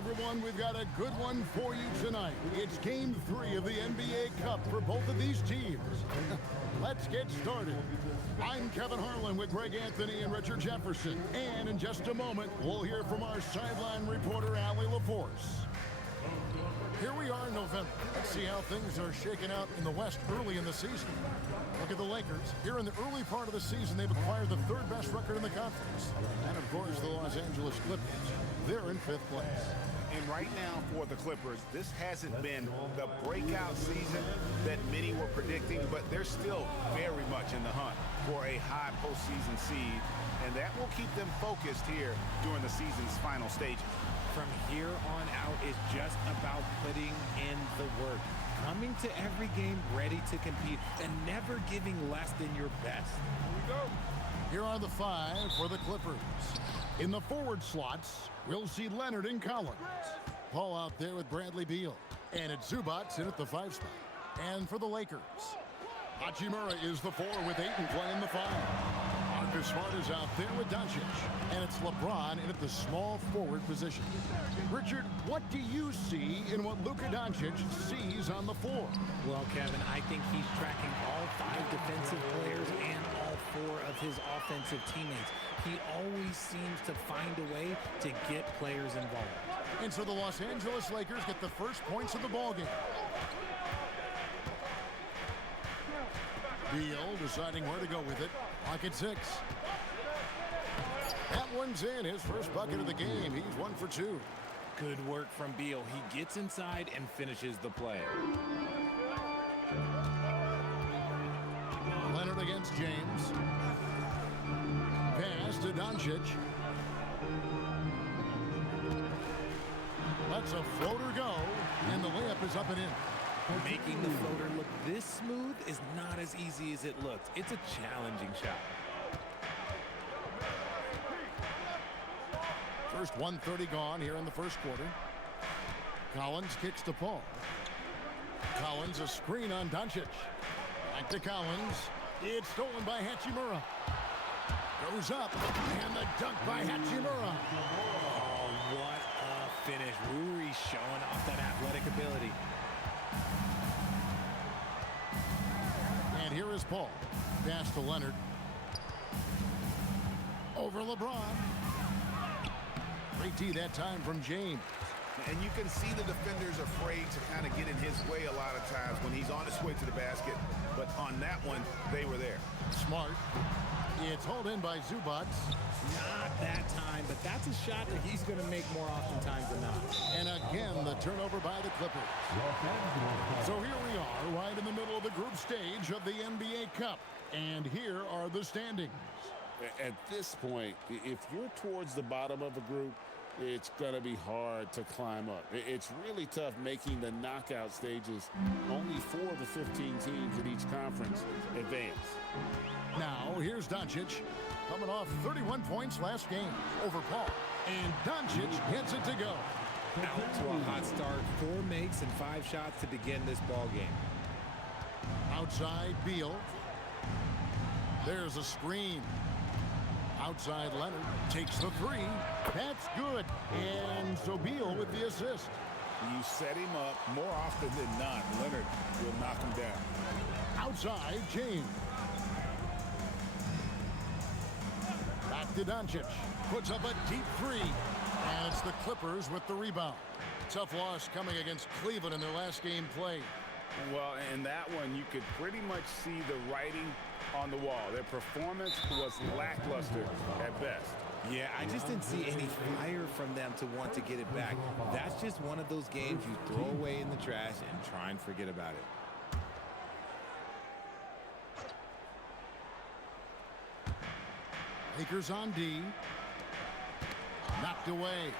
everyone. We've got a good one for you tonight. It's Game 3 of the NBA Cup for both of these teams. Let's get started. I'm Kevin Harlan with Greg Anthony and Richard Jefferson. And in just a moment, we'll hear from our sideline reporter, Allie LaForce. Here we are in November. Let's see how things are shaking out in the West early in the season. Look at the Lakers. Here in the early part of the season, they've acquired the third best record in the conference. And, of course, the Los Angeles Clippers. They're in 5th place. And right now for the Clippers, this hasn't been the breakout season that many were predicting, but they're still very much in the hunt for a high postseason seed. And that will keep them focused here during the season's final stages. From here on out, it's just about putting in the work. Coming to every game ready to compete and never giving less than your best. Here we go. Here are the 5 for the Clippers. In the forward slots, we'll see Leonard and Collins. Paul out there with Bradley Beal. And it's Zubac in at the 5 spot. And for the Lakers, Hachimura is the 4 with Ayton playing the 5. Marcus Smart is out there with Doncic. And it's LeBron in at the small forward position. Richard, what do you see in what Luka Doncic sees on the floor? Well, Kevin, I think he's tracking all 5 defensive players and all 4 of his offensive teammates. He always seems to find a way to get players involved. And so the Los Angeles Lakers get the first points of the ballgame. Beal deciding where to go with it. Lock at 6. That one's in. His first bucket of the game. He's 1 for 2. Good work from Beal. He gets inside and finishes the play. Leonard against James. Pass to Doncic. Lets a floater go, and the layup is up and in. Making the floater look this smooth is not as easy as it looks. It's a challenging shot. First 1:30 gone here in the first quarter. Collins kicks to Paul. Collins a screen on Doncic. Back to Collins. It's stolen by Hachimura. Goes up, and the dunk by Hachimura. Oh, what a finish. Rui showing off that athletic ability. And here is Paul. Pass to Leonard. Over LeBron. Great D that time from James. And you can see the defenders afraid to kind of get in his way a lot of times when he's on his way to the basket. But on that one, they were there. Smart. It's hauled in by Zubac. Not that time, but that's a shot that he's going to make more oftentimes than not. And again, the turnover by the Clippers. So here we are, right in the middle of the group stage of the NBA Cup. And here are the standings. At this point, if you're towards the bottom of a group, it's going to be hard to climb up. It's really tough making the knockout stages. Only 4 of the 15 teams in each conference advance. Now, here's Doncic, coming off 31 points last game over Paul. And Doncic gets it to go. Out to a hot start. 4 makes and 5 shots to begin this ball game. Outside, Beal. There's a screen. Outside, Leonard takes the 3. That's good. And so Beal with the assist. You set him up more often than not. Leonard will knock him down. Outside, James. Back to Doncic. Puts up a deep 3. And it's the Clippers with the rebound. Tough loss coming against Cleveland in their last game played. Well, in that one, you could pretty much see the writing on the wall. Their performance was lackluster at best. Yeah, I just didn't see any fire from them to want to get it back. That's just one of those games you throw away in the trash and try and forget about it. Lakers on D. Knocked away.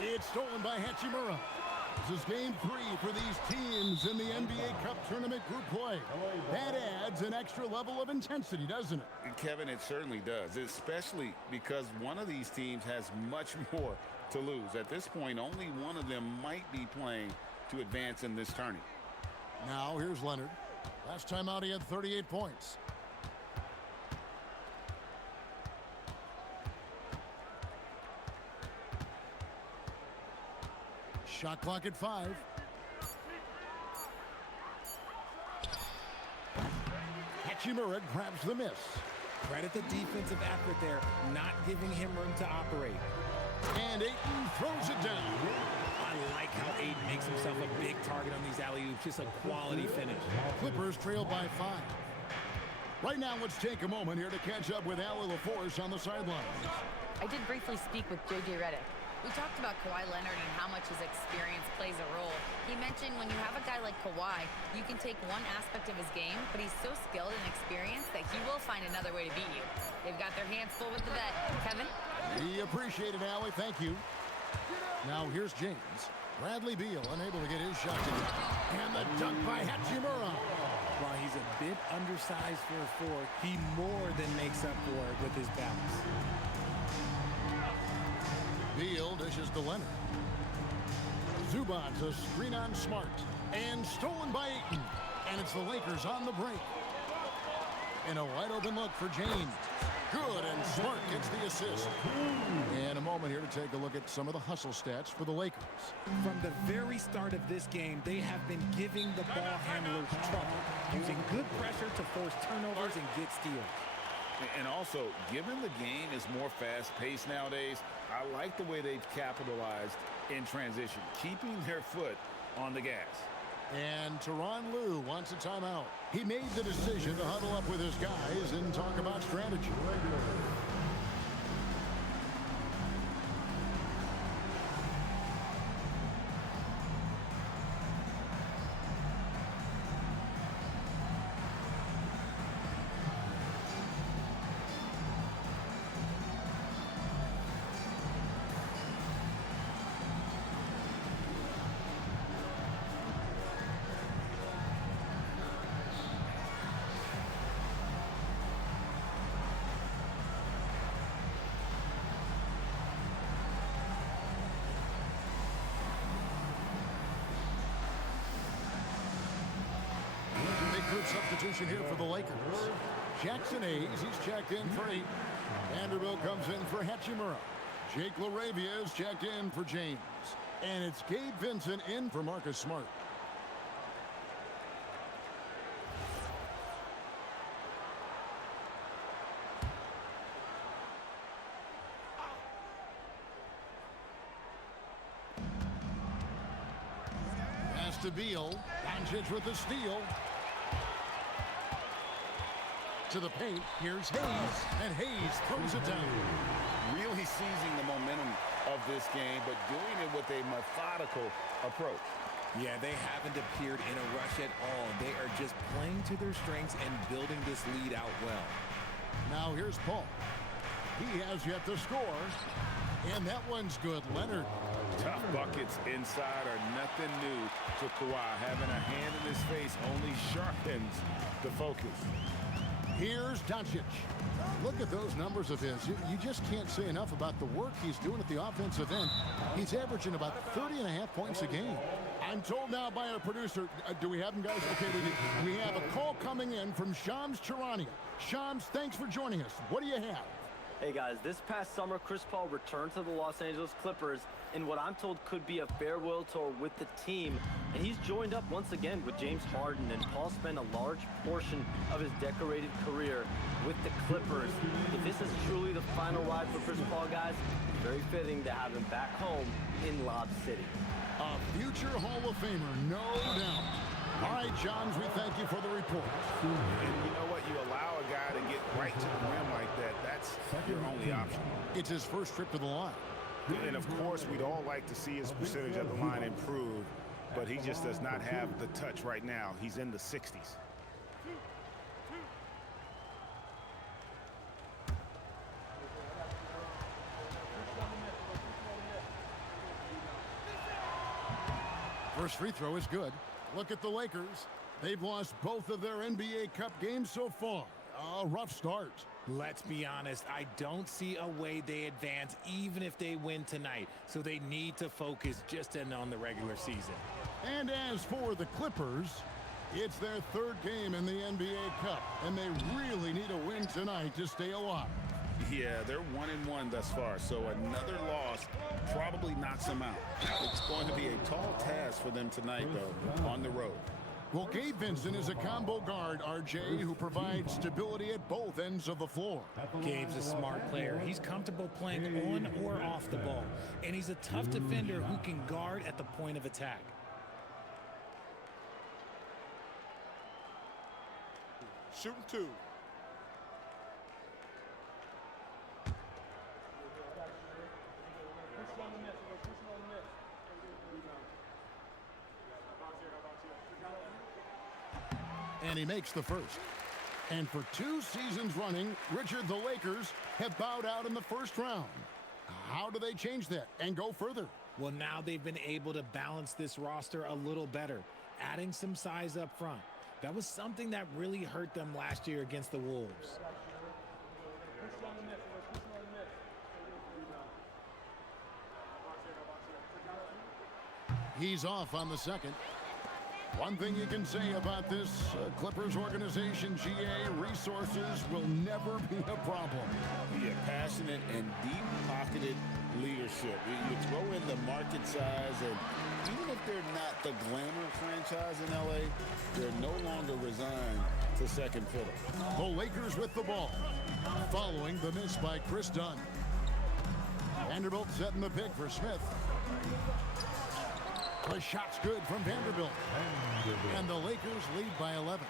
It's stolen by Hachimura. This is game 3 for these teams in the NBA Cup Tournament group play. That adds an extra level of intensity, doesn't it? Kevin, it certainly does, especially because one of these teams has much more to lose. At this point, only one of them might be playing to advance in this tourney. Now, here's Leonard. Last time out, he had 38 points. Shot clock at 5. Hachimura grabs the miss. Credit the defensive effort there, not giving him room to operate. And Ayton throws it down. I like how Ayton makes himself a big target on these alley-oops. Just a quality finish. Clippers trail by 5. Right now, let's take a moment here to catch up with Allie LaForce on the sidelines. I did briefly speak with J.J. Redick. We talked about Kawhi Leonard and how much his experience plays a role. He mentioned when you have a guy like Kawhi, you can take one aspect of his game, but he's so skilled and experienced that he will find another way to beat you. They've got their hands full with the vet. Kevin? We appreciate it, Allie. Thank you. Now here's James. Bradley Beal unable to get his shot to go. And the dunk by Hachimura. While he's a bit undersized for a 4, he more than makes up for it with his bounce. Beal dishes to Leonard. Zubac's a screen on Smart. And stolen by Ayton. And it's the Lakers on the break. And a wide open look for James. Good, and Smart gets the assist. And a moment here to take a look at some of the hustle stats for the Lakers. From the very start of this game, they have been giving the ball handlers trouble, using good pressure to force turnovers and get steals. And also, given the game is more fast-paced nowadays, I like the way they've capitalized in transition, keeping their foot on the gas. And Tyronn Lue wants a timeout. He made the decision to huddle up with his guys and talk about strategy. Substitution here for the Lakers. Jackson Hayes, he's checked in for 8. Vanderbilt comes in for Hachimura. Jake LaRavia is checked in for James. And it's Gabe Vincent in for Marcus Smart. Pass to Beal. Doncic with the steal. To the paint, here's Hayes, and Hayes throws it down. Really seizing the momentum of this game, but doing it with a methodical approach. Yeah, they haven't appeared in a rush at all. They are just playing to their strengths and building this lead out well. Now here's Paul. He has yet to score, and that one's good. Leonard. Tough buckets inside are nothing new to Kawhi. Having a hand in his face only sharpens the focus. Here's Doncic. Look at those numbers of his. You just can't say enough about the work he's doing at the offensive end. He's averaging about 30.5 points a game. I'm told now by our producer, do we have him, guys? Okay, we have a call coming in from Shams Charania. Shams, thanks for joining us. What do you have? Hey guys, this past summer, Chris Paul returned to the Los Angeles Clippers in what I'm told could be a farewell tour with the team. And he's joined up once again with James Harden, and Paul spent a large portion of his decorated career with the Clippers. If this is truly the final ride for Chris Paul, guys, it's very fitting to have him back home in Lob City. A future Hall of Famer, no doubt. All right, Johns, we thank you for the report. And you know what? You allow a guy to get right to the rim like that. That's your only option. It's his first trip to the line. And, of course, we'd all like to see his percentage at the line improve, but he just does not have the touch right now. He's in the 60s. First free throw is good. Look at the Lakers. They've lost both of their NBA Cup games so far. A rough start. Let's be honest, I don't see a way they advance even if they win tonight. So they need to focus just in on the regular season. And as for the Clippers, it's their third game in the NBA Cup, and they really need a win tonight to stay alive. Yeah, they're 1-1 thus far, so another loss probably knocks them out. It's going to be a tall task for them tonight, though, on the road. Well, Gabe Vincent is a combo guard, RJ, who provides stability at both ends of the floor. Gabe's a smart player. He's comfortable playing on or off the ball, and he's a tough defender who can guard at the point of attack. Shooting two. And he makes the first. And for 2 seasons running, Richard, the Lakers have bowed out in the first round. How do they change that and go further? Well, now they've been able to balance this roster a little better, adding some size up front. That was something that really hurt them last year against the Wolves. He's off on the second. One thing you can say about this Clippers organization, GA, resources will never be a problem. Yeah, passionate and deep-pocketed leadership. You throw in the market size, and even if they're not the glamour franchise in LA, they're no longer resigned to second fiddle. The Lakers with the ball, following the miss by Chris Dunn. Vanderbilt setting the pick for Smith. The shot's good from Vanderbilt. And the Lakers lead by 11.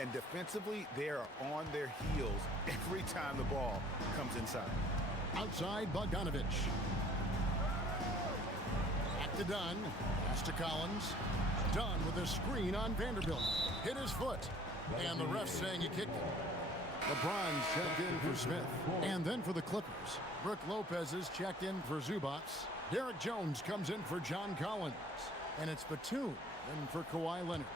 And defensively, they are on their heels every time the ball comes inside. Outside, Bogdanovich. Back to Dunn. Pass to Collins. Dunn with a screen on Vanderbilt. Hit his foot. And the ref saying he kicked it. LeBron's checked in for Smith. And then for the Clippers, Brook Lopez is checked in for Zubac. Derek Jones comes in for John Collins. And it's Batum in for Kawhi Leonard.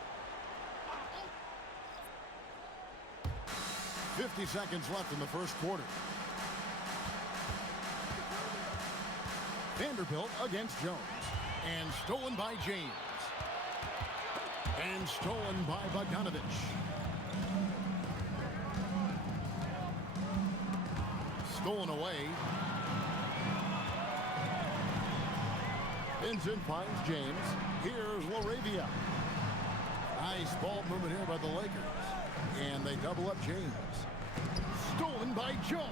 50 seconds left in the first quarter. Vanderbilt against Jones. And stolen by James. And stolen by Bogdanovich. Stolen away. Vincent finds James. Here's LaRavia. Nice ball movement here by the Lakers. And they double up James. Stolen by Jones.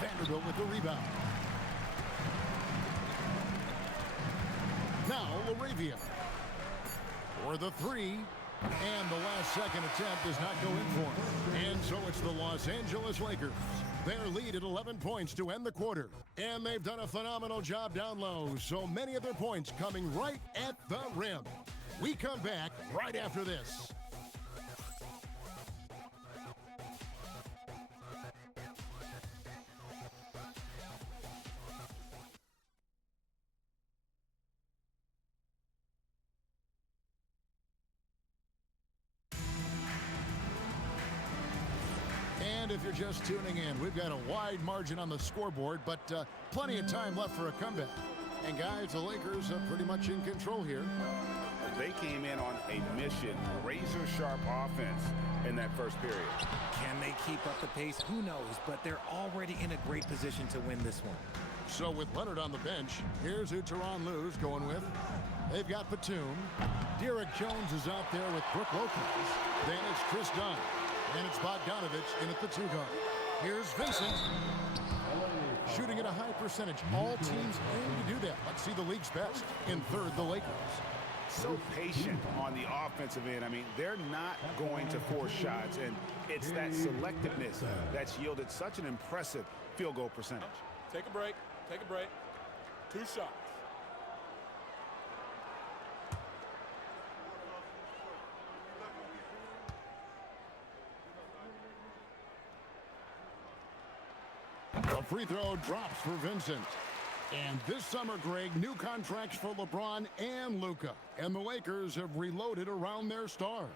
Vanderbilt with the rebound. Now LaRavia for the three. And the last second attempt does not go in for him. And so it's the Los Angeles Lakers. Their lead at 11 points to end the quarter. And they've done a phenomenal job down low. So many of their points coming right at the rim. We come back right after this. And if you're just tuning in, we've got a wide margin on the scoreboard, but plenty of time left for a comeback. And guys, the Lakers are pretty much in control here. They came in on a mission, razor-sharp offense in that first period. Can they keep up the pace? Who knows, but they're already in a great position to win this one. So with Leonard on the bench, here's who Tyronn Lue's going with. They've got Batum. Derek Jones is out there with Brook Lopez. Then it's Chris Dunn. And it's Bogdanovich in at the 2 guard. Here's Vincent. Shooting at a high percentage. All teams aim to do that. Let's see the league's best. In third, the Lakers. So patient on the offensive end. I mean, they're not going to force shots, and it's that selectiveness that's yielded such an impressive field goal percentage. Take a break. Take a break. 2 shots. The free throw drops for Vincent. And this summer, Greg, new contracts for LeBron and Luka. And the Lakers have reloaded around their stars.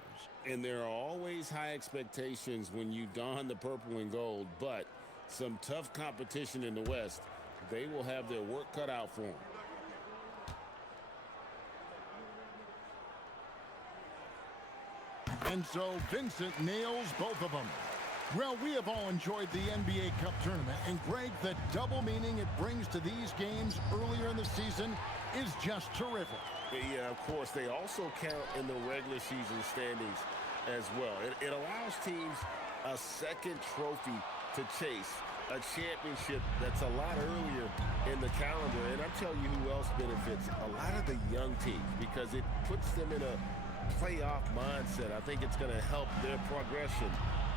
And there are always high expectations when you don the purple and gold, but some tough competition in the West. They will have their work cut out for them. And so Vincent nails both of them. Well, we have all enjoyed the NBA Cup tournament, and Greg, the double meaning it brings to these games earlier in the season is just terrific. Yeah, of course, they also count in the regular season standings as well. It allows teams a second trophy to chase, a championship that's a lot earlier in the calendar. And I'll tell you who else benefits, a lot of the young teams, because it puts them in a playoff mindset. I think it's going to help their progression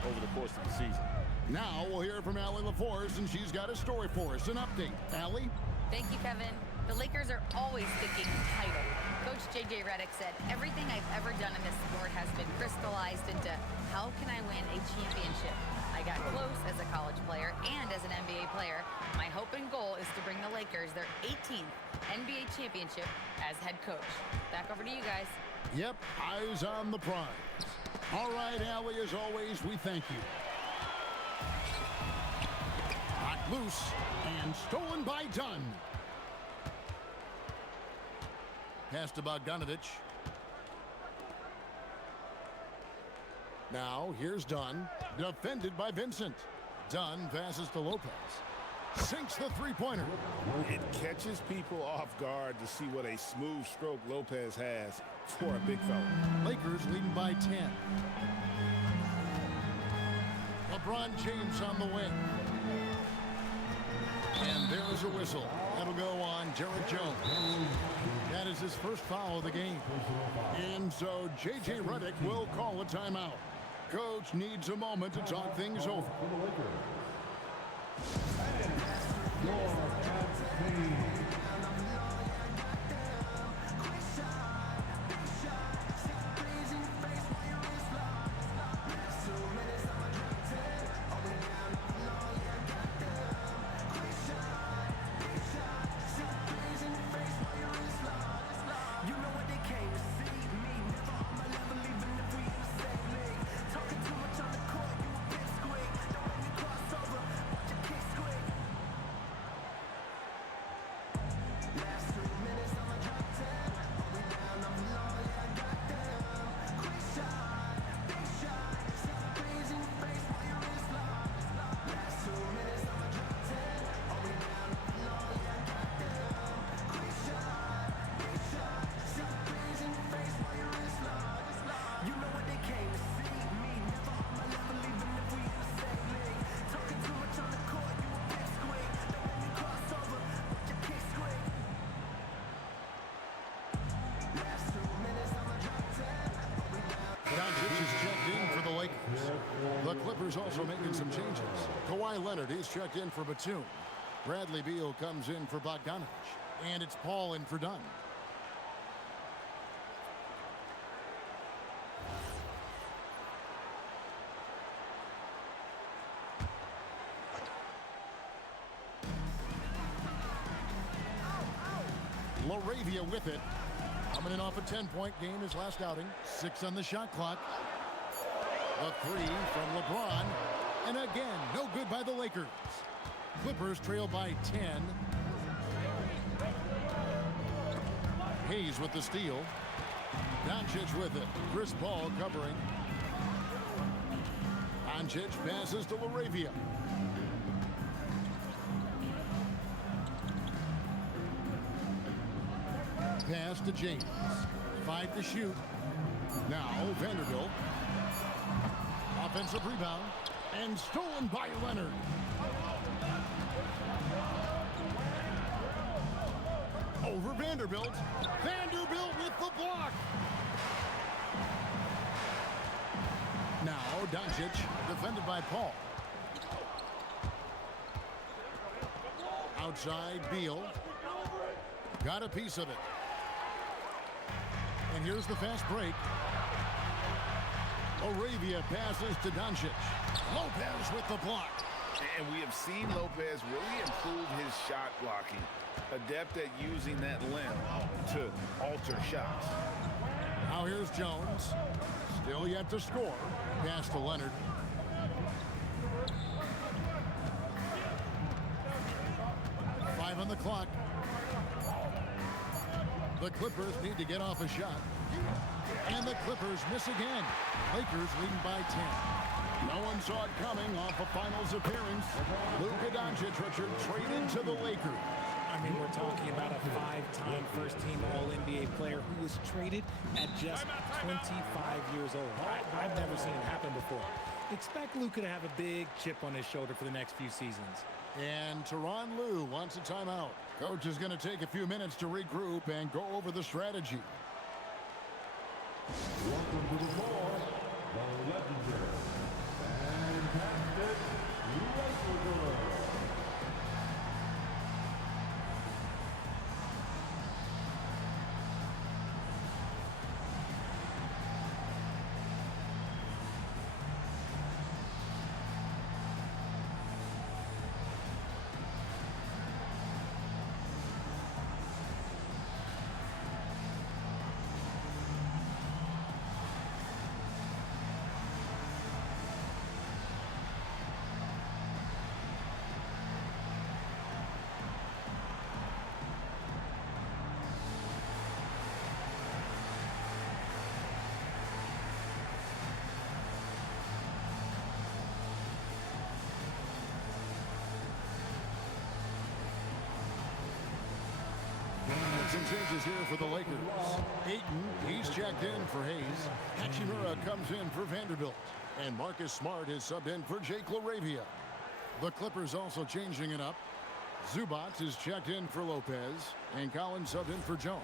over the course of the season. Now we'll hear from Allie LaForce, and she's got a story for us. An update. Allie? Thank you, Kevin. The Lakers are always thinking title. Coach J.J. Redick said, everything I've ever done in this sport has been crystallized into how can I win a championship? I got close as a college player and as an NBA player. My hope and goal is to bring the Lakers their 18th NBA championship as head coach. Back over to you guys. Yep, eyes on the prize. All right, Allie, as always, we thank you. Hot loose and stolen by Dunn. Pass to Bogdanovich. Now, here's Dunn, defended by Vincent. Dunn passes to Lopez. Sinks the three-pointer. It catches people off guard to see what a smooth stroke Lopez has for a big fella. Lakers leading by 10. LeBron James on the wing. And there's a whistle. That'll go on Derek Jones. That is his first foul of the game. And so J.J. Redick will call a timeout. Coach needs a moment to talk things over. The Clippers also making some changes. Kawhi Leonard is checked in for Batum. Bradley Beal comes in for Bogdanovich. And it's Paul in for Dunn. LaRavia with it. Coming in off a 10-point game his last outing. 6 on the shot clock. A 3 from LeBron. And again, no good by the Lakers. Clippers trail by 10. Hayes with the steal. Doncic with it. Chris Paul covering. Doncic passes to LaRavia. Pass to James. 5 to shoot. Now Vanderbilt. Offensive rebound. And stolen by Leonard. Over Vanderbilt. Vanderbilt with the block. Now Doncic defended by Paul. Outside Beal. Got a piece of it. And here's the fast break. LaRavia passes to Doncic. Lopez with the block. And we have seen Lopez really improve his shot blocking. Adept at using that limb to alter shots. Now here's Jones. Still yet to score. Pass to Leonard. Five on the clock. The Clippers need to get off a shot. And the Clippers miss again. Lakers leading by 10. No one saw it coming off a finals appearance. Luka Doncic, Richard, traded to the Lakers. I mean, we're talking about a 5-time first-team All-NBA player who was traded at just 25 years old. I've never seen it happen before. Expect Luka to have a big chip on his shoulder for the next few seasons. And Tyronn Lue wants a timeout. Coach is going to take a few minutes to regroup and go over the strategy. Welcome to the floor, the legendary, fantastic Lakers. Some changes here for the Lakers. Ayton, he's checked in for Hayes. Hachimura comes in for Vanderbilt. And Marcus Smart is subbed in for Jake LaRavia. The Clippers also changing it up. Zubac is checked in for Lopez. And Collins subbed in for Jones.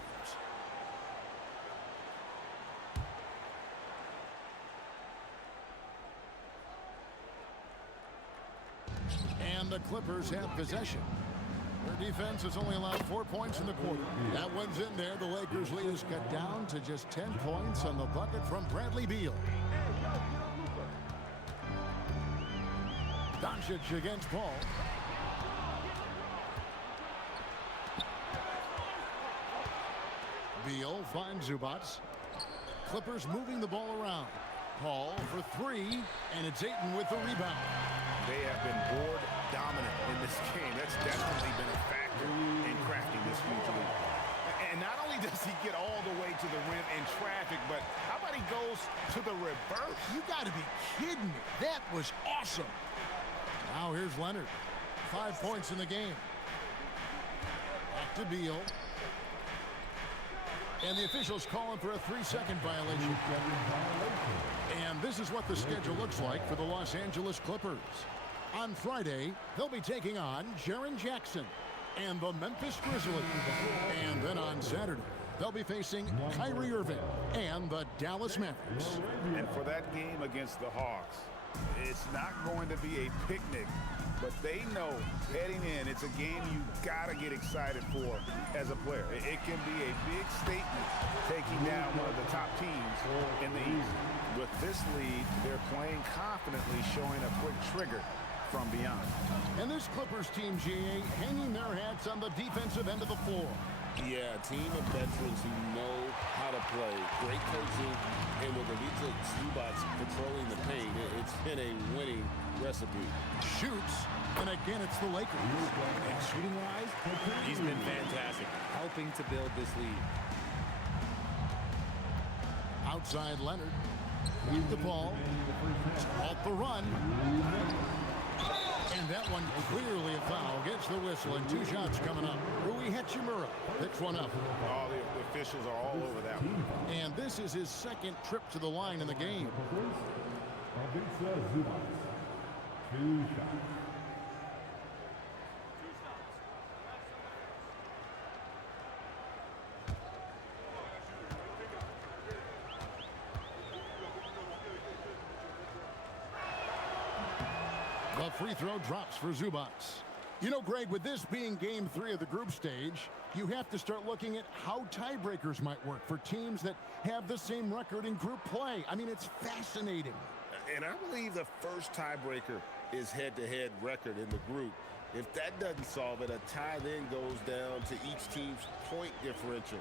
And the Clippers have possession. Their defense has only allowed 4 points in the quarter. That one's in there. The Lakers lead is cut down to just 10 points on the bucket from Bradley Beal. Doncic against Paul. Beal finds Zubac. Clippers moving the ball around. Paul for three, and it's Ayton with the rebound. They have been board dominant in this game. That's definitely been a factor in crafting this huge lead. And not only does he get all the way to the rim in traffic, but how about he goes to the reverse? You got to be kidding me. That was awesome. Now here's Leonard. 5 points in the game. Back to Beal. And the officials calling for a 3-second violation. And this is what the schedule looks like for the Los Angeles Clippers. On Friday, they'll be taking on Jaren Jackson and the Memphis Grizzlies. And then on Saturday, they'll be facing Kyrie Irving and the Dallas Mavericks. And for that game against the Hawks, it's not going to be a picnic, but they know heading in, it's a game you got to get excited for as a player. It can be a big statement taking down one of the top teams in the East. With this lead, they're playing confidently, showing a quick trigger from beyond. And this Clippers team, GA, hanging their hats on the defensive end of the floor. Yeah, a team of veterans who know how to play. Great coaching, and with Ivica Zubac controlling the paint, it's been a winning recipe. Shoots, and again, it's the Lakers. And shooting-wise, he's been fantastic, helping to build this lead. Outside Leonard. Beat the ball. Off the run. And that one clearly a foul. Gets the whistle, and 2 shots coming up. Rui Hachimura picks one up. All the officials are all over that one. And this is his second trip to the line in the game. Ivica Zubac, 2 shots. The free throw drops for Zubac. You know, Greg, with this being game 3 of the group stage, you have to start looking at how tiebreakers might work for teams that have the same record in group play. I mean, it's fascinating. And I believe the first tiebreaker is head-to-head record in the group. If that doesn't solve it, a tie then goes down to each team's point differential.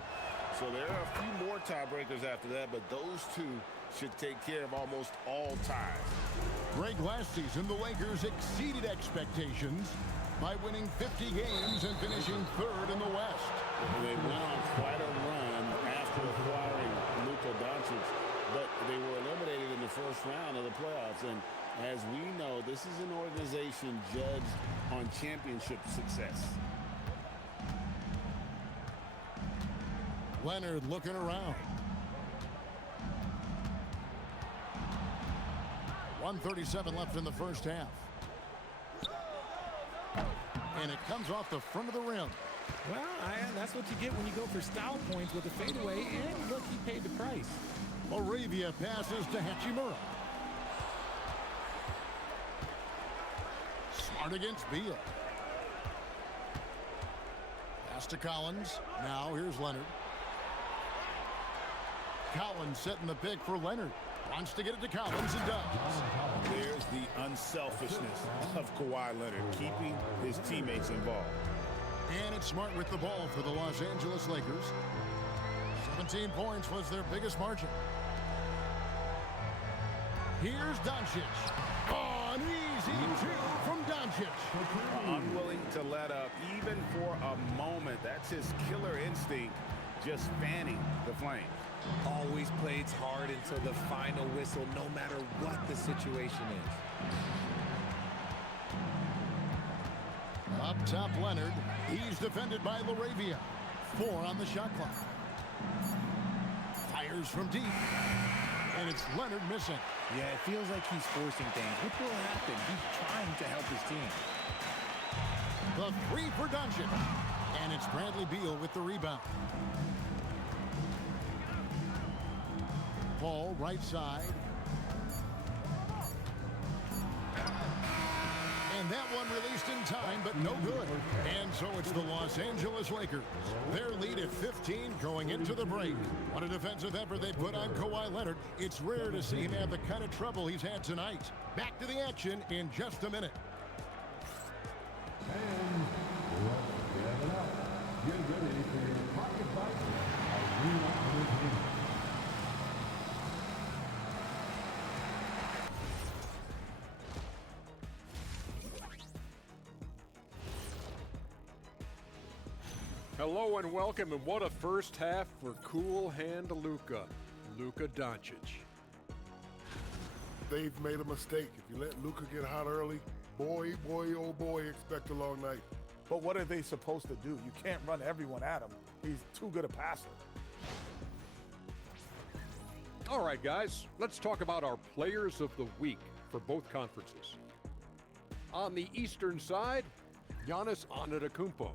So there are a few more tiebreakers after that, but those two should take care of almost all ties. Greg, last season, the Lakers exceeded expectations by winning 50 games and finishing 3rd in the West. They went on quite a run after acquiring Luka Doncic. Doncic, but they were eliminated in the first round of the playoffs. And as we know, this is an organization judged on championship success. Leonard looking around. 1:37 left in the first half. And it comes off the front of the rim. Well, that's what you get when you go for style points with a fadeaway. And look, he paid the price. Moravia passes to Hachimura. Smart against Beal. Pass to Collins. Now here's Leonard. Collins setting the pick for Leonard. Wants to get it to Collins and does. There's the unselfishness of Kawhi Leonard, keeping his teammates involved. And it's Smart with the ball for the Los Angeles Lakers. 17 points was their biggest margin. Here's Doncic. Oh, an easy two from Doncic. Unwilling to let up even for a moment. That's his killer instinct, just fanning the flame. Always plays hard until the final whistle, no matter what the situation is. Up top, Leonard. He's defended by Laravia. 4 on the shot clock. Fires from deep. And it's Leonard missing. Yeah, it feels like he's forcing things. What will happen? He's trying to help his team. The 3 for Doncic. And it's Bradley Beal with the rebound. Paul, right side. And that one released in time, but no good. And so it's the Los Angeles Lakers. Their lead at 15 going into the break. What a defensive effort they put on Kawhi Leonard. It's rare to see him have the kind of trouble he's had tonight. Back to the action in just a minute. And let's get it up. Get ready for your pocket bite. A real Hello and welcome, and what a first half for Cool Hand Luka Doncic. They've made a mistake. If you let Luka get hot early, boy, oh boy, expect a long night. But what are they supposed to do? You can't run everyone at him. He's too good a passer. All right, guys, let's talk about our players of the week for both conferences. On the Eastern side, Giannis Antetokounmpo.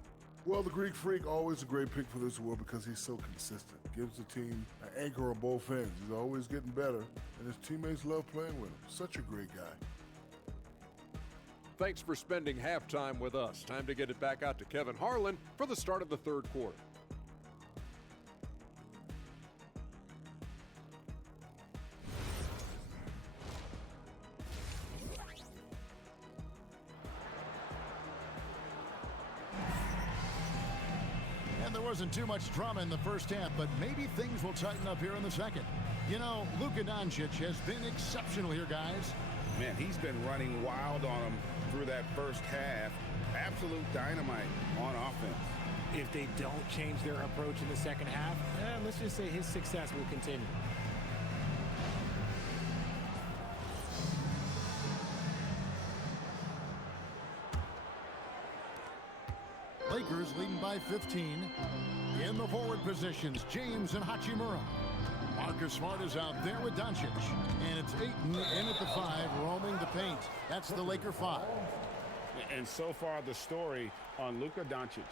Well, the Greek Freak, always a great pick for this award because he's so consistent. Gives the team an anchor on both ends. He's always getting better, and his teammates love playing with him. Such a great guy. Thanks for spending halftime with us. Time to get it back out to Kevin Harlan for the start of the third quarter. There wasn't too much drama in the first half, but maybe things will tighten up here in the second. You know, Luka Doncic has been exceptional here, guys. Man, he's been running wild on him through that first half. Absolute dynamite on offense. If they don't change their approach in the second half, let's just say his success will continue. Lakers leading by 15. In the forward positions, James and Hachimura. Marcus Smart is out there with Doncic. And it's Ayton in at the 5, roaming the paint. That's the Laker 5. And so far, the story on Luka Doncic.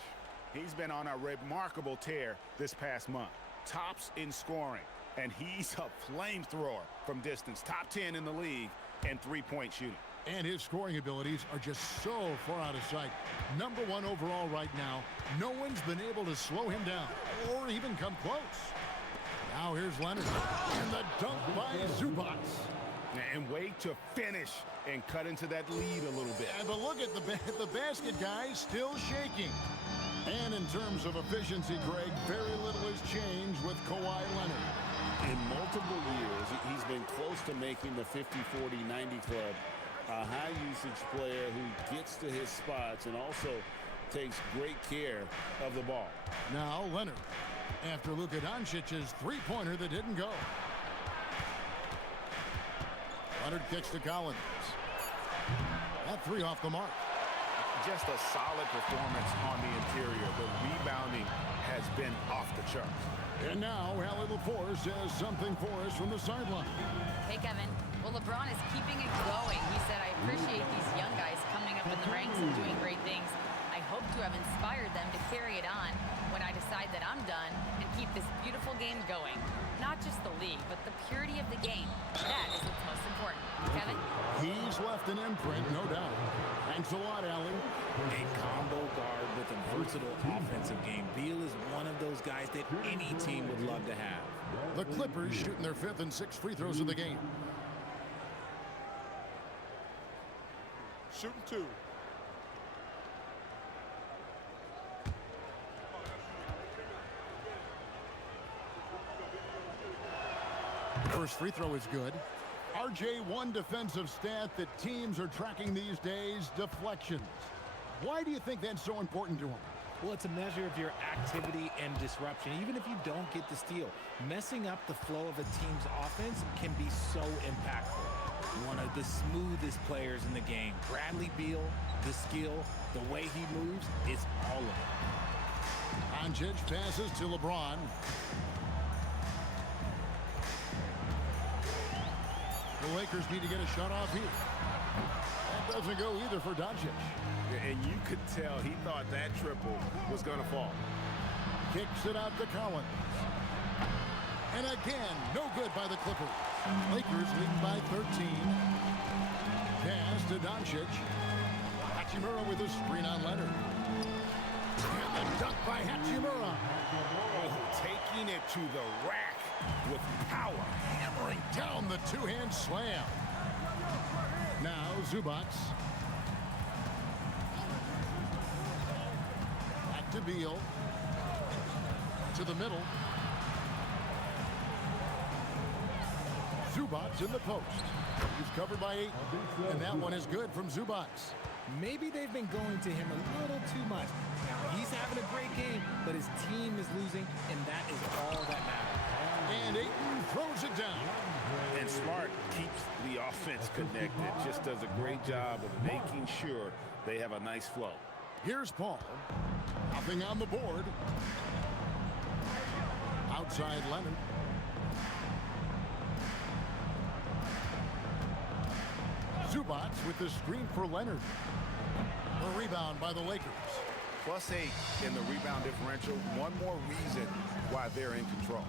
He's been on a remarkable tear this past month. Tops in scoring, and he's a flamethrower from distance. Top 10 in the league in three-point shooting. And his scoring abilities are just so far out of sight. Number 1 overall right now. No one's been able to slow him down or even come close. Now here's Leonard. And the dunk by Zubac. And way to finish and cut into that lead a little bit. And but look at the basket, guys, still shaking. And in terms of efficiency, Greg, very little has changed with Kawhi Leonard. In multiple years, he's been close to making the 50-40-90 club. A high-usage player who gets to his spots and also takes great care of the ball. Now Leonard, after Luka Doncic's three-pointer that didn't go. Leonard kicks to Collins. That three off the mark. Just a solid performance on the interior. The rebounding has been off the charts. And now, Allie LaForce has something for us from the sideline. Hey, Kevin. Well, LeBron is keeping it going. He said, I appreciate these young guys coming up in the ranks and doing great things. I hope to have inspired them to carry it on when I decide that I'm done and keep this beautiful game going. Not just the league, but the purity of the game. That is what's most important. Kevin? He's left an imprint, no doubt. Thanks a lot, Allie. A combo guard with a versatile offensive game. Beal is one of those guys that any team would love to have. The Clippers shooting their 5th and 6th free throws of the game. Shooting 2. First free throw is good. RJ, one defensive stat that teams are tracking these days, deflections. Why do you think that's so important to them? Well, it's a measure of your activity and disruption, even if you don't get the steal. Messing up the flow of a team's offense can be so impactful. One of the smoothest players in the game. Bradley Beal, the skill, the way he moves, it's all of it. Doncic passes to LeBron. The Lakers need to get a shot off here. That doesn't go either for Doncic. And you could tell he thought that triple was going to fall. Kicks it out to Collins. And again, no good by the Clippers. Lakers lead by 13. Pass to Doncic. Hachimura with a screen on Leonard. And the dunk by Hachimura. Oh, taking it to the rack with power. Hammering down the two-hand slam. Now Zubac. Back to Beal. To the middle. Zubac in the post. He's covered by 8. And that one is good from Zubac. Maybe they've been going to him a little too much. Now, he's having a great game, but his team is losing, and that is all that matters. And Ayton throws it down. And Smart keeps the offense connected. Just does a great job of making sure they have a nice flow. Here's Paul. Nothing on the board. Outside Leonard. Zubac with the screen for Leonard. A rebound by the Lakers. +8 in the rebound differential. One more reason why they're in control.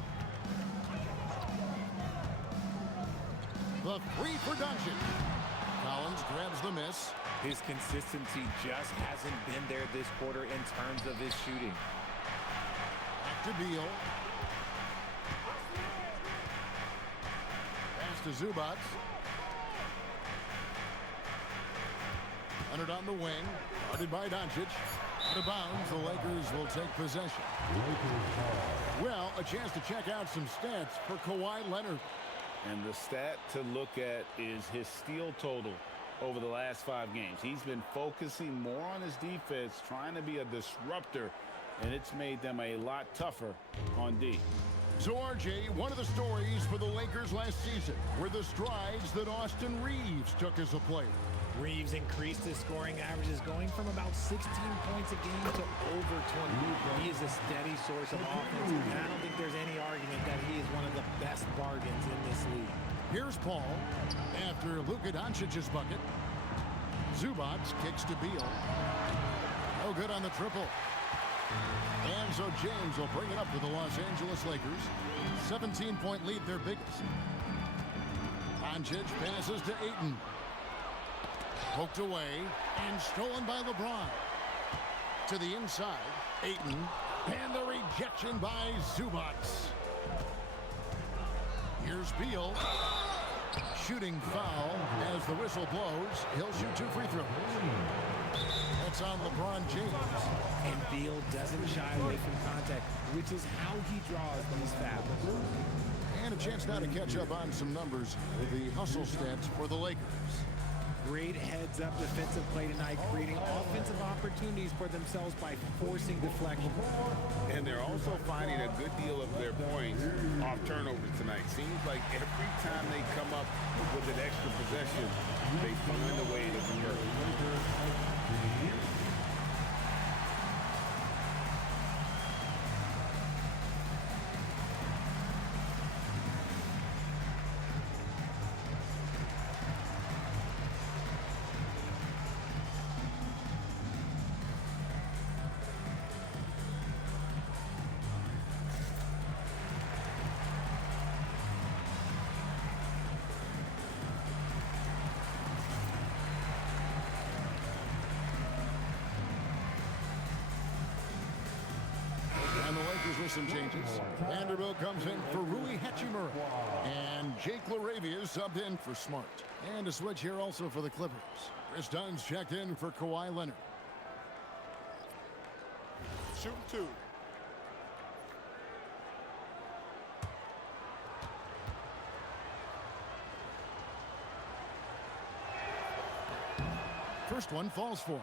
The three for Doncic. Collins grabs the miss. His consistency just hasn't been there this quarter in terms of his shooting. Back to Beal. Pass to Zubac. Leonard on the wing. Guarded by Doncic. Out of bounds, the Lakers will take possession. Well, a chance to check out some stats for Kawhi Leonard. And the stat to look at is his steal total over the last 5 games. He's been focusing more on his defense, trying to be a disruptor, and it's made them a lot tougher on D. So, RJ, one of the stories for the Lakers last season were the strides that Austin Reeves took as a player. Reeves increased his scoring averages, going from about 16 points a game to over 20. He is a steady source of offense, and I don't think there's any argument that he is one of the best bargains in this league. Here's Paul after Luka Doncic's bucket. Zubac kicks to Beal. No good on the triple. And so James will bring it up to the Los Angeles Lakers. 17-point lead, their biggest. Doncic passes to Ayton. Poked away and stolen by LeBron. To the inside, Ayton. And the rejection by Zubac. Here's Beal. Shooting foul as the whistle blows. He'll shoot 2 free throws. That's on LeBron James. And Beal doesn't shy away from contact, which is how he draws these fouls. And a chance now to catch up on some numbers with the hustle stats for the Lakers. Great heads-up defensive play tonight, creating offensive opportunities for themselves by forcing deflection. And they're also finding a good deal of their points off turnovers tonight. Seems like every time they come up with an extra possession, they find a way to convert. And the Lakers with some changes. Vanderbilt comes in for Rui Hachimura. And Jake LaRavia is subbed in for Smart. And a switch here also for the Clippers. Chris Dunn's checked in for Kawhi Leonard. Shoot 2. First one falls for him.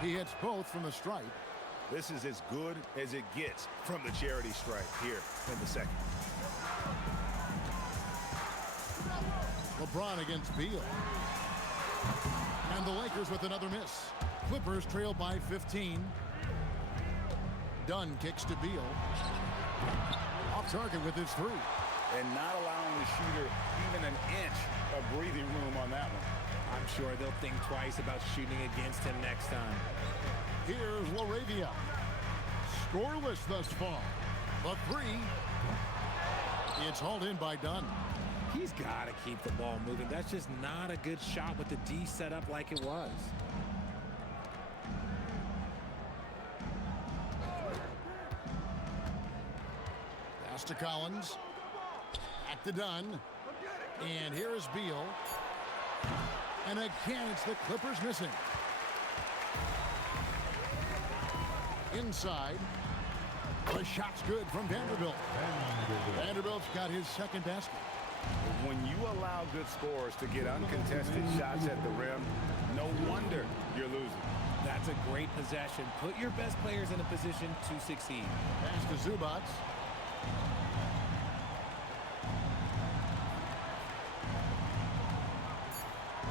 He hits both from the stripe. This is as good as it gets from the charity stripe here in the second. LeBron against Beal. And the Lakers with another miss. Clippers trail by 15. Dunn kicks to Beal. Off target with his 3. And not allowing the shooter even an inch of breathing room on that one. I'm sure they'll think twice about shooting against him next time. Here's LaRavia. Scoreless thus far. The 3. It's hauled in by Dunn. He's got to keep the ball moving. That's just not a good shot with the D set up like it was. Pass to Collins. Back to Dunn. And here is Beal. And again, it's the Clippers missing. Inside. The shot's good from Vanderbilt. Vanderbilt's got his second basket. When you allow good scorers to get uncontested shots at the rim, no wonder you're losing. That's a great possession. Put your best players in a position to succeed. Pass to Zubac.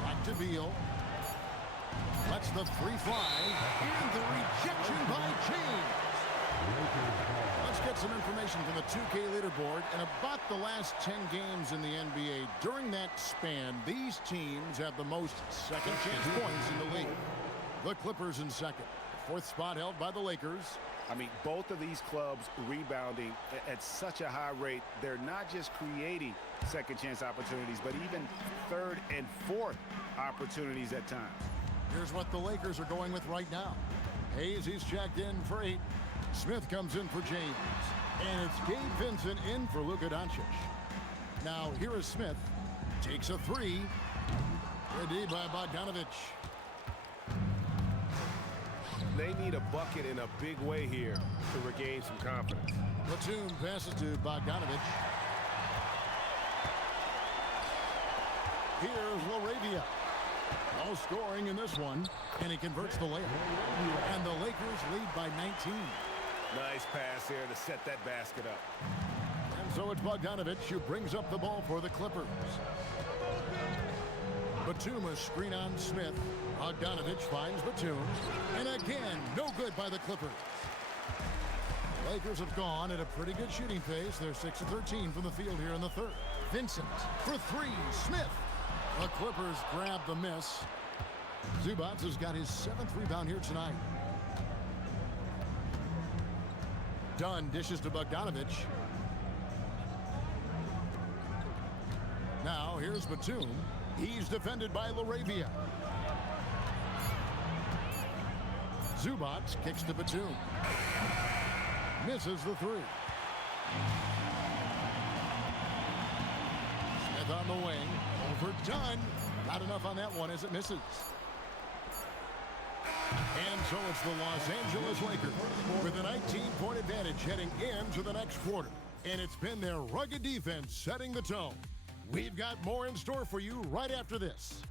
Back to Beal. Lets the 3 fly. And the rejection by James. Let's get some information from the 2K leaderboard. In about the last 10 games in the NBA, during that span, these teams have the most second chance points in the league. The Clippers in second. Fourth spot held by the Lakers. I mean, both of these clubs rebounding at such a high rate. They're not just creating second chance opportunities, but even third and fourth opportunities at times. Here's what the Lakers are going with right now. Hayes, he's checked in for 8. Smith comes in for James. And it's Gabe Vincent in for Luka Doncic. Now, here is Smith. Takes a 3. Ready by Bogdanovic. They need a bucket in a big way here to regain some confidence. Batum passes to Bogdanovic. Here's LaRavia. No scoring in this one. And he converts the layup. And the Lakers lead by 19. Nice pass here to set that basket up. And so it's Bogdanovic who brings up the ball for the Clippers. Batum a screen on Smith. Bogdanovic finds Batum. And again, no good by the Clippers. Lakers have gone at a pretty good shooting pace. They're 6 of 13 from the field here in the third. Vincent for 3. Smith. The Clippers grab the miss. Zubac has got his 7th rebound here tonight. Dunn dishes to Bogdanovic. Now here's Batum. He's defended by LaRavia. Zubac kicks to Batum. Misses the 3. Smith on the wing. Overdone. Not enough on that one as it misses. And so it's the Los Angeles Lakers with a 19-point advantage heading into the next quarter. And it's been their rugged defense setting the tone. We've got more in store for you right after this.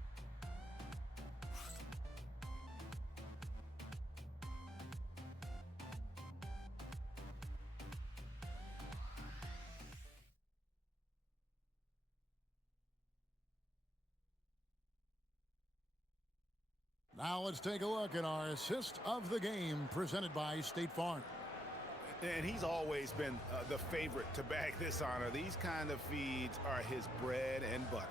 Now let's take a look at our assist of the game presented by State Farm. And he's always been the favorite to bag this honor. These kind of feeds are his bread and butter.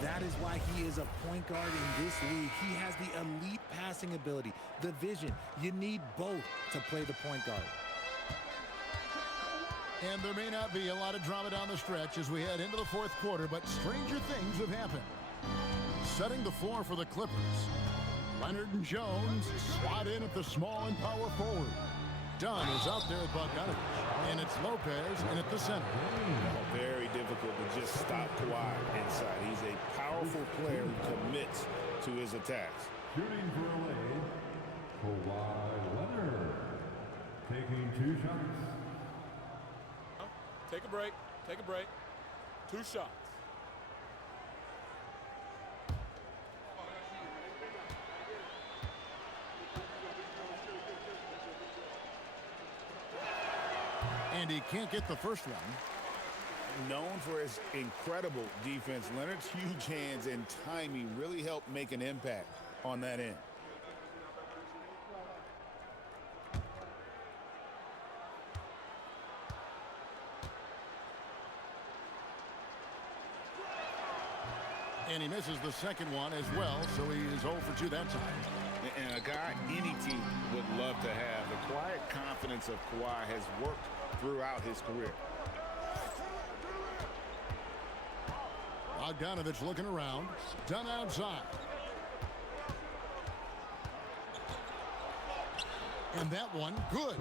That is why he is a point guard in this league. He has the elite passing ability, the vision. You need both to play the point guard. And there may not be a lot of drama down the stretch as we head into the fourth quarter, but stranger things have happened. Setting the floor for the Clippers. Leonard and Jones slot in at the small and power forward. Dunn is out there at Bogdanovich, and it's Lopez in at the center. Very difficult to just stop Kawhi inside. He's a powerful player who commits to his attacks. Shooting for LA, Kawhi Leonard. Taking 2 shots. Take a break. Take a break. 2 shots. And he can't get the first one. Known for his incredible defense, Leonard's huge hands and timing really helped make an impact on that end. And he misses the second one as well, so he is 0 for 2 that time. And a guy any team would love to have. The quiet confidence of Kawhi has worked throughout his career. Bogdanovich looking around. Dunn outside. And that one, good.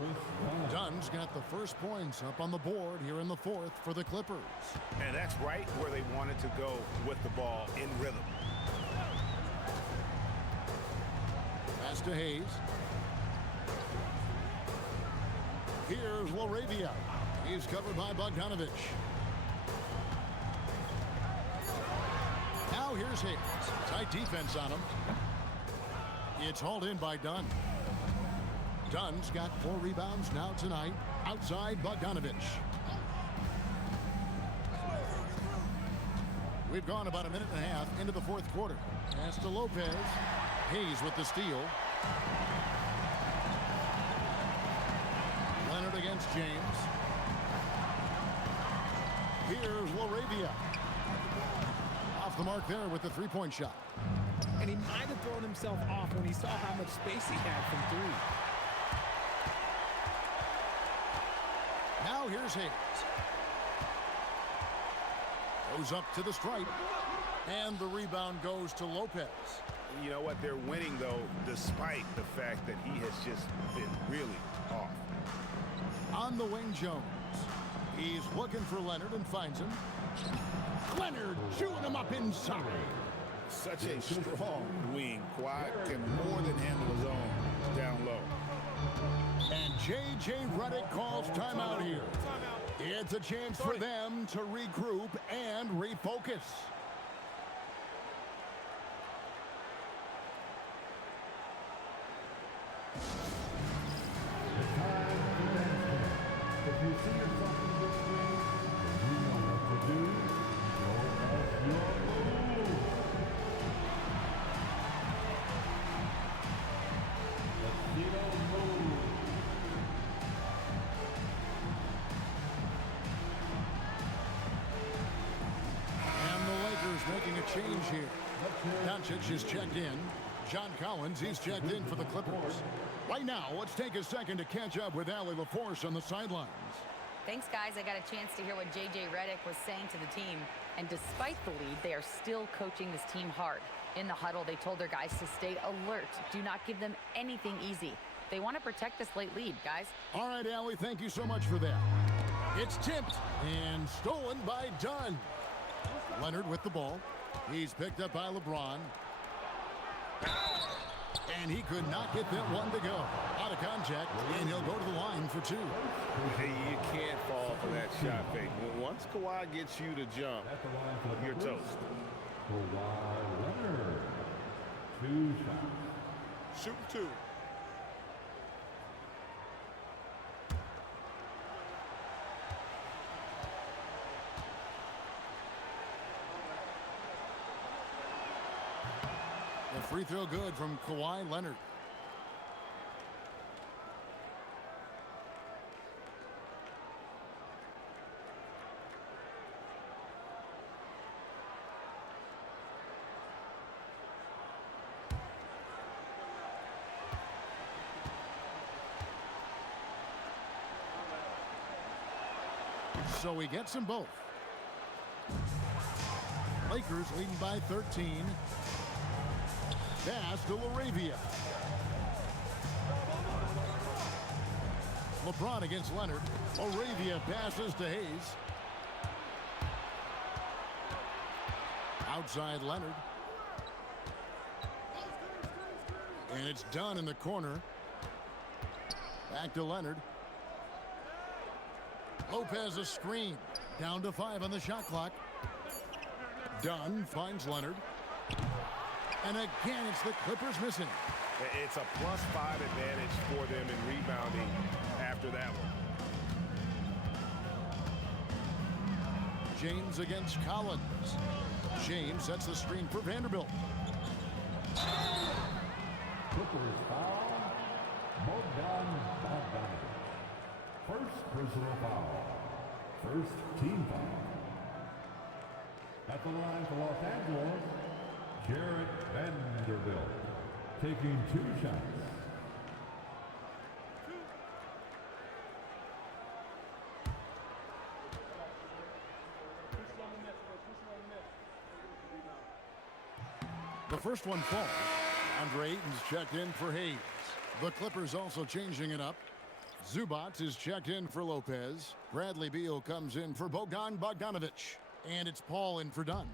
Dunn's got the first points up on the board here in the fourth for the Clippers. And that's right where they wanted to go with the ball in rhythm. Pass to Hayes. Here's Laravia. He's covered by Bogdanovich. Now here's Hayes. Tight defense on him. It's hauled in by Dunn. Dunn's got 4 rebounds now tonight. Outside Bogdanovich. We've gone about a minute and a half into the fourth quarter. Pass to Lopez. Hayes with the steal. Leonard against James. Here's Laravia. Off the mark there with the three-point shot. And he might have thrown himself off when he saw how much space he had from 3. Now here's Hayes. Goes up to the stripe. And the rebound goes to Lopez. You know what? They're winning, though, despite the fact that he has just been really off. On the wing, Jones. He's looking for Leonard and finds him. Leonard chewing him up inside. Such a strong wing. Kawhi can more than handle his own down low. And J.J. Redick calls timeout here. It's a chance for them to regroup and refocus. If you see yourself in this game, you know what to do. Show us your move. Latino move. And the Lakers making a change here. Doncic is checked in. John Collins, he's checked in for the Clippers. Right now, let's take a second to catch up with Allie LaForce on the sidelines. Thanks, guys. I got a chance to hear what J.J. Redick was saying to the team. And despite the lead, they are still coaching this team hard. In the huddle, they told their guys to stay alert. Do not give them anything easy. They want to protect this late lead, guys. All right, Allie, thank you so much for that. It's tipped and stolen by Dunn. Leonard with the ball. He's picked up by LeBron. And he could not get that one to go. Out of contact, and he'll go to the line for two. You can't fall for that shot fake. Once Kawhi gets you to jump, you're toast. Kawhi Leonard. 2 shots. Shooting 2. The free throw good from Kawhi Leonard. So he gets them both. Lakers leading by 13. Pass to LaRavia. LeBron against Leonard. LaRavia passes to Hayes. Outside Leonard. And it's done in the corner. Back to Leonard. Lopez a screen. Down to 5 on the shot clock. Dunn finds Leonard. And again, it's the Clippers missing. It's a +5 advantage for them in rebounding after that one. James against Collins. James sets the screen for Vanderbilt. Clippers foul. Bogdan Bogdanovic. First personal foul. First team foul. At the line for Los Angeles, Jarrett Vanderbilt, taking 2 shots. The first one falls. Andre Ayton's checked in for Hayes. The Clippers also changing it up. Zubac is checked in for Lopez. Bradley Beal comes in for Bogdan Bogdanovic. And it's Paul in for Dunn.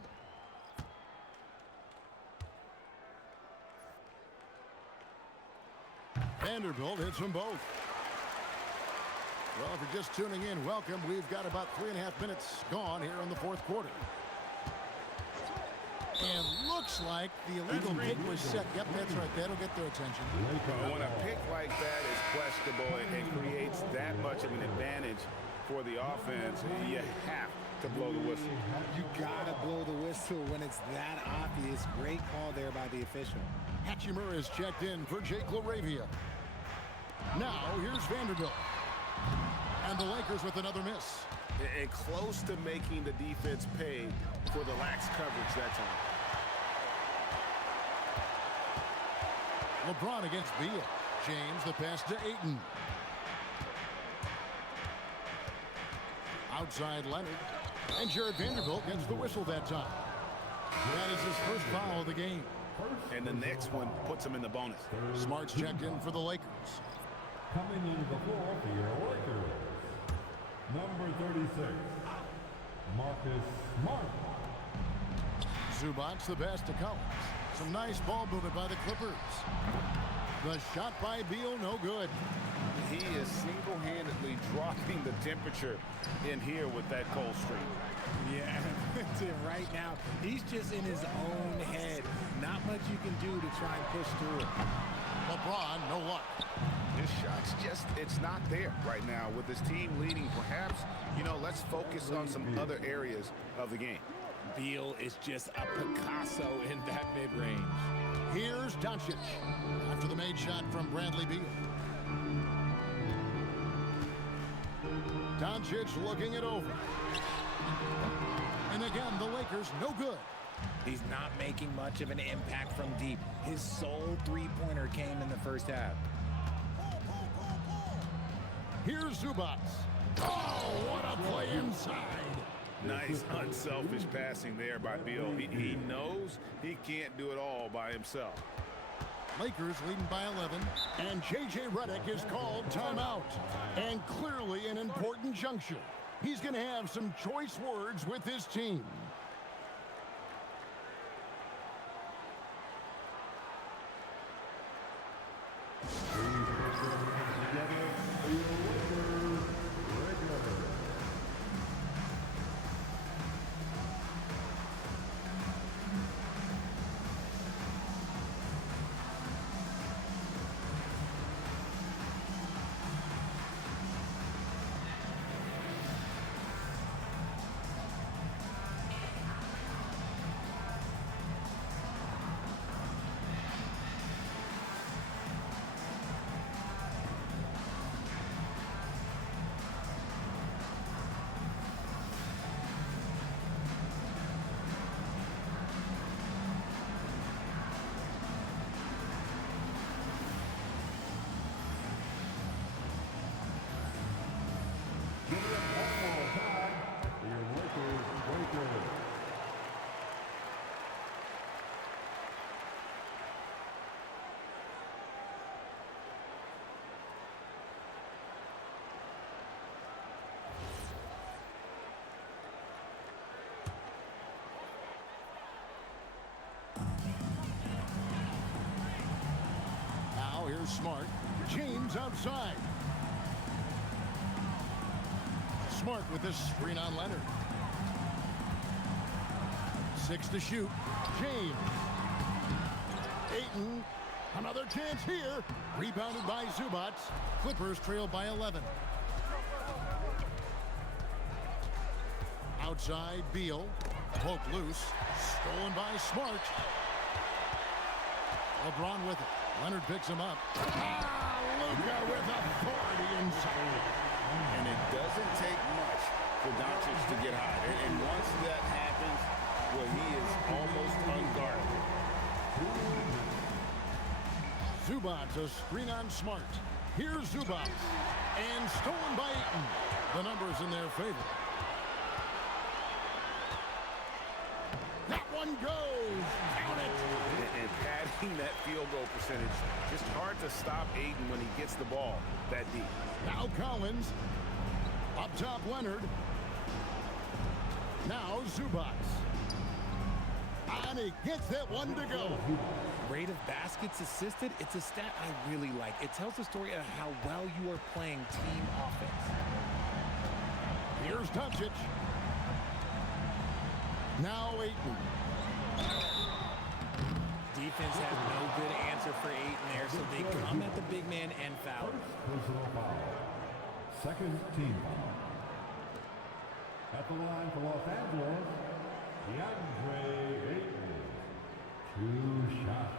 Vanderbilt hits them both. Well, if you're just tuning in, welcome. We've got about 3.5 minutes gone here in the 4th quarter. And looks like the illegal kick was set. Yep, that's right. That'll get their attention. When a pick like that is questionable and creates that much of an advantage for the offense, you have to blow the whistle. You gotta blow the whistle when it's that obvious. Great call there by the official. Hachimura is checked in for Jake LaRavia. Now, here's Vanderbilt. And the Lakers with another miss. And close to making the defense pay for the lax coverage that time. LeBron against Beal. James, the pass to Ayton. Outside Leonard. And Jared Vanderbilt gets the whistle that time. That is his first foul of the game. And the next one puts him in the bonus. Smart's checked in for the Lakers. Coming into the floor for your Lakers, number 36, Marcus Smart. Zubac the pass to Collins. Some nice ball movement by the Clippers. The shot by Beal, no good. He is single-handedly dropping the temperature in here with that cold streak. Yeah, right now, he's just in his own head. Not much you can do to try and push through it. LeBron, no luck. His shot's just, it's not there right now. With his team leading, perhaps, let's focus on some other areas of the game. Beal is just a Picasso in that mid-range. Here's Doncic after the made shot from Bradley Beal. Doncic looking it over. And again, the Lakers no good. He's not making much of an impact from deep. His sole three-pointer came in the first half. Here's Zubac. Oh, what a play inside. Nice, unselfish passing there by Beal. He knows he can't do it all by himself. Lakers leading by 11. And J.J. Redick is called timeout. And clearly an important juncture. He's going to have some choice words with his team. Please put your hands together for your Lakers regular. Give it up one more time for your Lakers breakers. Now here's Smart. James outside. Smart with this screen on Leonard. 6 to shoot. James. Ayton. Another chance here. Rebounded by Zubac. Clippers trail by 11. Outside, Beal. Poked loose. Stolen by Smart. LeBron with it. Leonard picks him up. Luka with authority inside. And it doesn't take much for Doncic to get hot. And once that happens, well, he is almost unguardable. Zubac, a screen on Smart. Here's Zubac. And stolen by Ayton. The numbers in their favor. That one goes. Count it. And padding that field goal percentage, just hard to stop Ayton when he gets the ball that deep. Now Collins. Up top, Leonard. Now Zubac. And he gets that one to go. Rate of baskets assisted, it's a stat I really like. It tells the story of how well you are playing team offense. Here's Doncic. Now Ayton. Defense has no good answer for Ayton there, so they come at the big man and foul. Personal foul. Second team foul. At the line for Los Angeles, DeAndre Ayton. 2 shots.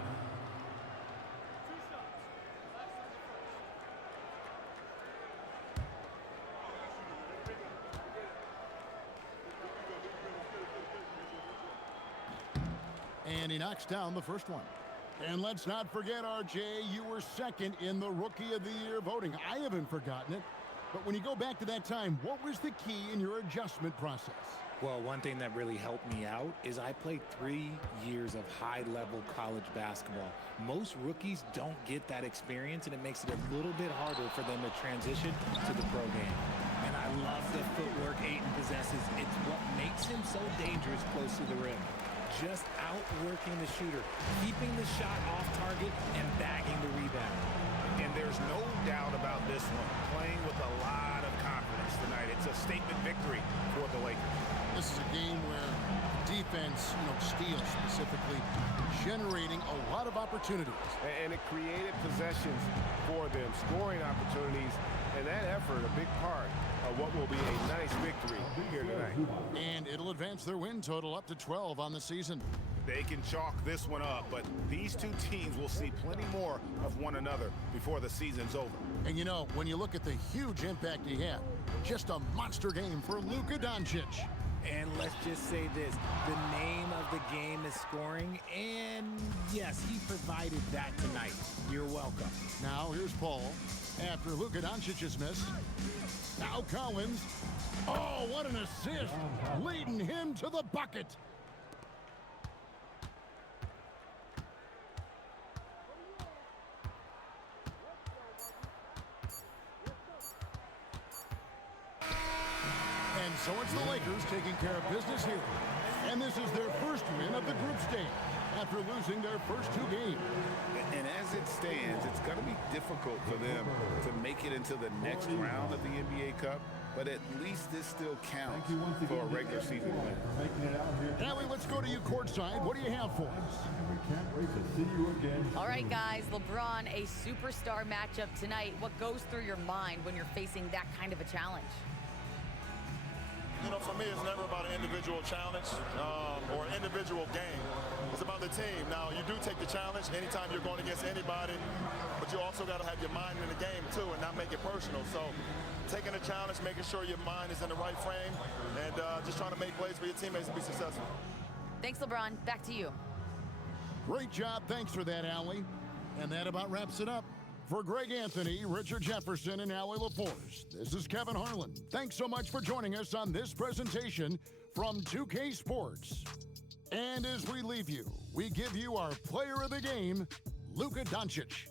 And he knocks down the first one. And let's not forget, RJ, you were second in the Rookie of the Year voting. I haven't forgotten it. But when you go back to that time, what was the key in your adjustment process? Well, one thing that really helped me out is I played 3 years of high-level college basketball. Most rookies don't get that experience, and it makes it a little bit harder for them to transition to the pro game. And I love the footwork Ayton possesses. It's what makes him so dangerous close to the rim. Just outworking the shooter, keeping the shot off target, and bagging the rebound. And there's no doubt about this one. Playing with a lot of confidence tonight. It's a statement victory for the Lakers. This is a game where defense, steals specifically, generating a lot of opportunities. And it created possessions for them, scoring opportunities, and that effort a big part of what will be a nice victory here tonight. And it'll advance their win total up to 12 on the season. They can chalk this one up, but these two teams will see plenty more of one another before the season's over. And when you look at the huge impact he had, just a monster game for Luka Doncic. And let's just say this, the name of the game is scoring, and yes, he provided that tonight. You're welcome. Now here's Paul after Luka Doncic's miss. Now Collins. Oh, what an assist, leading him to the bucket. So it's the Lakers taking care of business here. And this is their first win of the group stage. after losing their first 2 games. And as it stands, it's going to be difficult for them to make it into the next round of the NBA Cup, but at least this still counts for a regular season win. Allie, let's go to you courtside. What do you have for us? We can't wait to see you again. All right, guys, LeBron, a superstar matchup tonight. What goes through your mind when you're facing that kind of a challenge? You know, for me, it's never about an individual challenge or an individual game. It's about the team. Now, you do take the challenge anytime you're going against anybody, but you also got to have your mind in the game, too, and not make it personal. So taking a challenge, making sure your mind is in the right frame, and just trying to make plays for your teammates to be successful. Thanks, LeBron. Back to you. Great job. Thanks for that, Allie. And that about wraps it up. For Greg Anthony, Richard Jefferson, and Allie LaForce, this is Kevin Harlan. Thanks so much for joining us on this presentation from 2K Sports. And as we leave you, we give you our player of the game, Luka Doncic.